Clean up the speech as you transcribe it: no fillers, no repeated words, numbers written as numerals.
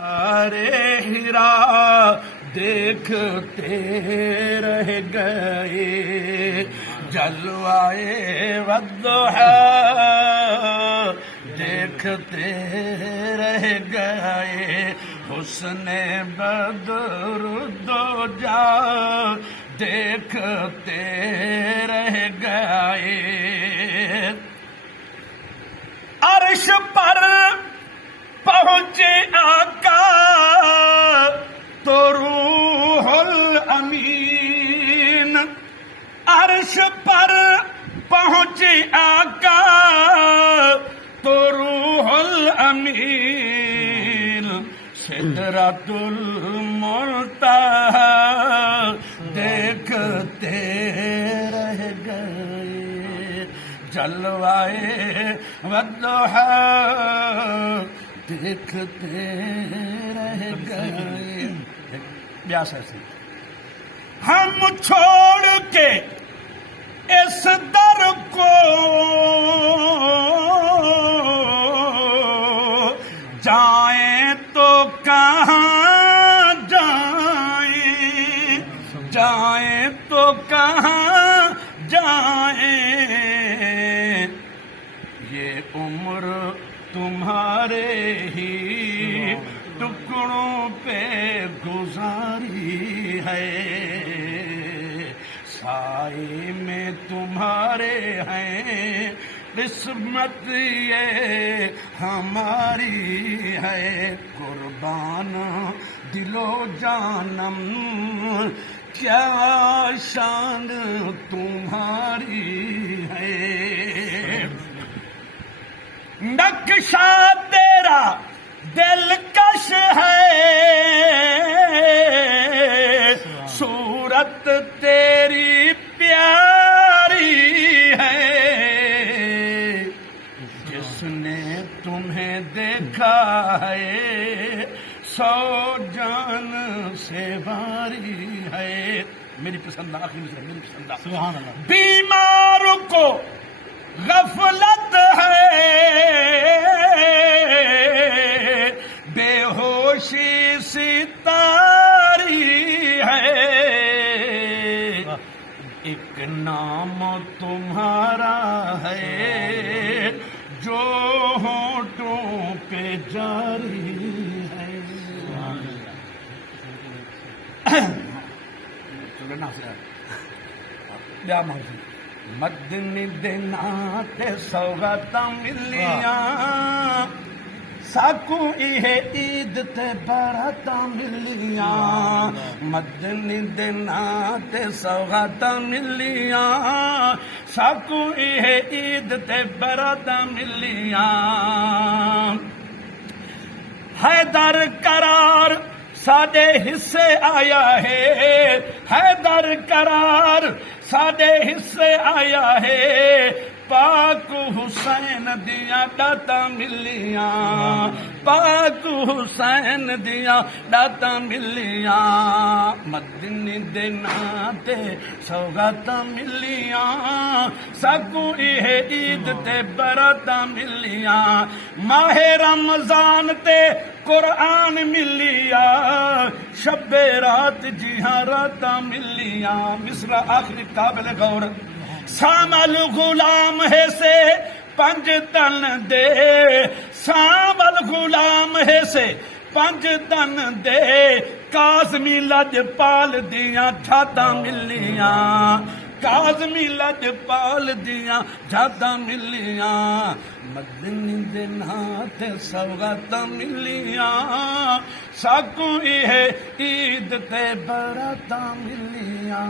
ارے ہیرا دیکھتے رہ گئے جلوائے والضحی، دیکھتے رہ گئے حسن بدر الدجا، دیکھتے رہ گئے عرش پر پہنچے آقا تو روح الامین، عرش پر پہنچے آقا تو روح الامین، سدرۃ المنتہی دیکھتے رہ گئے جلوائے والضحی، دیکھتے رہ گئے۔ بیاس ایسے ہم چھوڑ کے اس در کو جائیں تو کہاں جائیں، جائیں تو کہاں جائیں، یہ عمر تمہارے ہی ٹکڑوں پہ گزاری ہے، سائے میں تمہارے ہیں قسمت یہ ہماری ہے، قربان دل و جانم کیا شان تمہاری ہے، نقشہ تیرا دلکش ہے، صورت تیری پیاری ہے، جس نے تمہیں دیکھا ہے سو جان سے باری ہے۔ میری پسند آخری مصرع میری پسند، سبحان اللہ۔ بیمار کو غفلت ہے، بے ہوشی ستاری ہے، ایک نام تمہارا ہے جو ہونٹوں پہ جاری ہے۔ چلو نا مدن دنات سوغات ملیاں، ساکو یہ عید تے برات ملیاں، مدن دنات سوغات ملیاں، ساکو یہ عید تے برات ملیاں، حیدر قرار ساڈے حصے آیا ہے، حیدر قرار ساڈے حصے آیا ہے، پاک حسین دیا داتا ملیاں، پاک حسین دیا داتا ملیاں، مدنی دناں تے سوغاتاں ملیاں، ساکو یہ عید تے براتاں ملیاں، ماہ رمضان تے قرآن ملیا، شب رات جی ہاں راتاں ملیاں۔ مصرع آخری قابل غور، سامل غلام ہے سے پنج تن دے، سامل غلام ہے سے پنج تن دے، کاظمی لجپال دیاں جھاتاں ملیاں، کاظمی لجپال دیاں جھاتاں ملیاں، مدنی دناں تے سوغاتاں ملیاں، ساکو یہ عید تے براتاں ملیاں۔